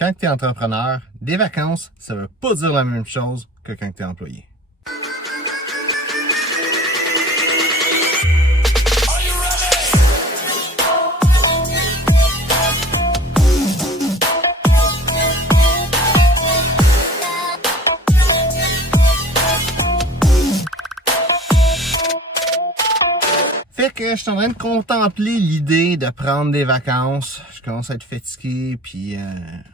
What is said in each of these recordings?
quand tu es entrepreneur, des vacances, ça veut pas dire la même chose que quand tu es employé. Fait que je suis en train de contempler l'idée de prendre des vacances. Je commence à être fatigué, puis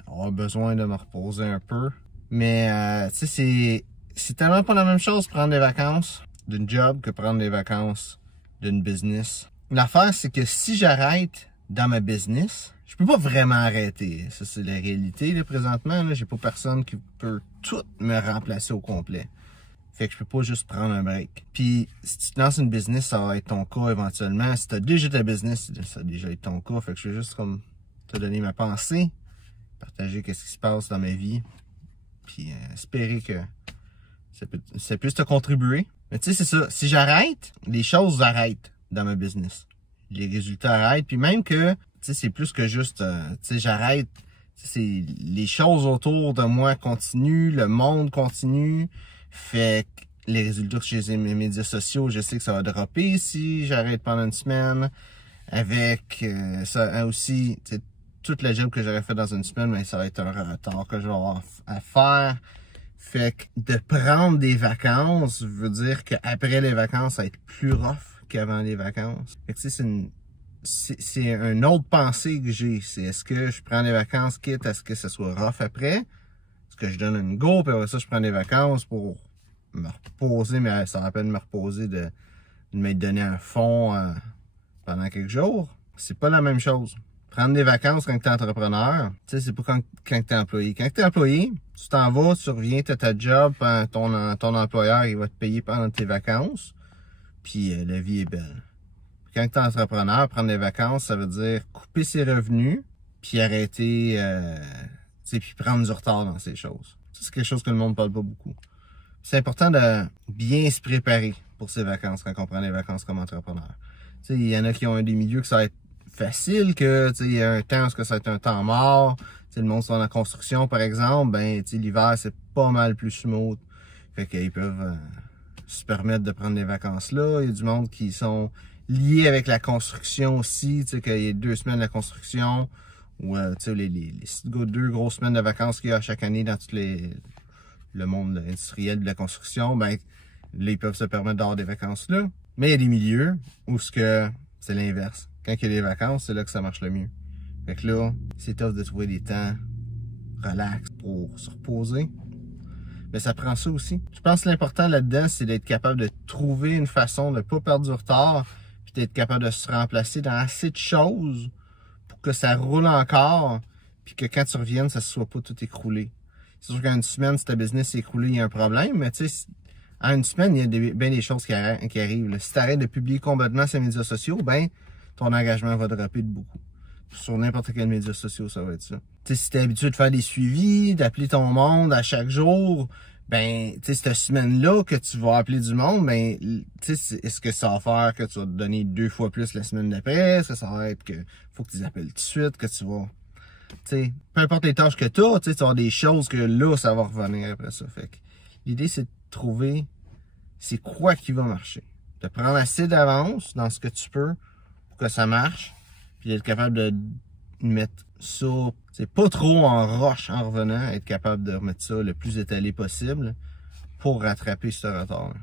avoir besoin de me reposer un peu. Mais tu sais, c'est tellement pas la même chose prendre des vacances d'une job que prendre des vacances d'une business. L'affaire, c'est que si j'arrête dans ma business, je peux pas vraiment arrêter. Ça, c'est la réalité là, présentement. Là, j'ai pas personne qui peut tout me remplacer au complet. Fait que je peux pas juste prendre un break. Puis, si tu te lances une business, ça va être ton cas éventuellement. Si tu as déjà ta business, ça va déjà être ton cas. Fait que je vais juste comme te donner ma pensée, partager qu'est-ce qui se passe dans ma vie, puis espérer que ça puisse te contribuer. Mais tu sais, c'est ça. Si j'arrête, les choses arrêtent dans ma business. Les résultats arrêtent. Puis même que, tu sais, c'est plus que juste, tu sais, j'arrête. C'est les choses autour de moi continuent, le monde continue. Fait que les résultats chez mes médias sociaux, je sais que ça va dropper si j'arrête pendant une semaine. Avec ça aussi, toute la job que j'aurais fait dans une semaine, mais ça va être un retard que je vais avoir à faire. Fait que de prendre des vacances veut dire qu'après les vacances, ça va être plus rough qu'avant les vacances. Fait que tu sais, c'est une autre pensée que j'ai. C'est est-ce que je prends des vacances quitte à ce que ça soit rough après? Est-ce que je donne une go, puis après ça, je prends des vacances pour me reposer, mais ça rappelle de me reposer de m'être donné un fond pendant quelques jours. C'est pas la même chose. Prendre des vacances quand tu es entrepreneur, tu sais, c'est pas quand tu es employé. Quand tu es employé, tu t'en vas, tu reviens, tu as ta job, ton employeur, il va te payer pendant tes vacances, puis la vie est belle. Quand tu es entrepreneur, prendre des vacances, ça veut dire couper ses revenus, puis arrêter, puis prendre du retard dans ces choses. Ça, c'est quelque chose que le monde ne parle pas beaucoup. C'est important de bien se préparer pour ces vacances quand on prend des vacances comme entrepreneur. Tu sais, il y en a qui ont des milieux que ça va être facile, que il y a un temps où ça va être un temps mort. Tu sais, le monde sont dans la construction, par exemple, ben l'hiver, c'est pas mal plus smooth. Fait qu'ils peuvent se permettre de prendre des vacances là. Il y a du monde qui sont liés avec la construction aussi, tu sais, qu'il y a 2 semaines de construction, ou tu sais, les 2 grosses semaines de vacances qu'il y a chaque année dans le monde industriel de la construction, ben là, ils peuvent se permettre d'avoir des vacances là. Mais il y a des milieux où c'est l'inverse. Quand il y a des vacances, c'est là que ça marche le mieux. Fait que là, c'est tough de trouver des temps relax pour se reposer. Mais ça prend ça aussi. Je pense que l'important là-dedans, c'est d'être capable de trouver une façon de ne pas perdre du retard, puis d'être capable de se remplacer dans assez de choses pour que ça roule encore, puis que quand tu reviennes, ça ne soit pas tout écroulé. C'est sûr qu'en une semaine, si ta business est écroulé, il y a un problème, mais tu sais, en une semaine, il y a bien des choses qui arrivent. Là. Si tu arrêtes de publier complètement sur les médias sociaux, ben ton engagement va dropper de beaucoup. Sur n'importe quel média social, ça va être ça. Tu sais, si tu es habitué de faire des suivis, d'appeler ton monde à chaque jour, ben, tu sais, cette semaine-là que tu vas appeler du monde, ben, tu sais, est-ce que ça va faire que tu vas te donner 2 fois plus la semaine d'après? Est-ce que ça va être que faut que tu les appelles tout de suite, que tu vas... Tu sais, peu importe les tâches que tu as, tu vas avoir des choses que là, ça va revenir après ça. Fait que l'idée, c'est de trouver c'est quoi qui va marcher. De prendre assez d'avance dans ce que tu peux pour que ça marche, puis d'être capable de mettre ça, c'est pas trop en roche en revenant, être capable de remettre ça le plus étalé possible pour rattraper ce retard-là.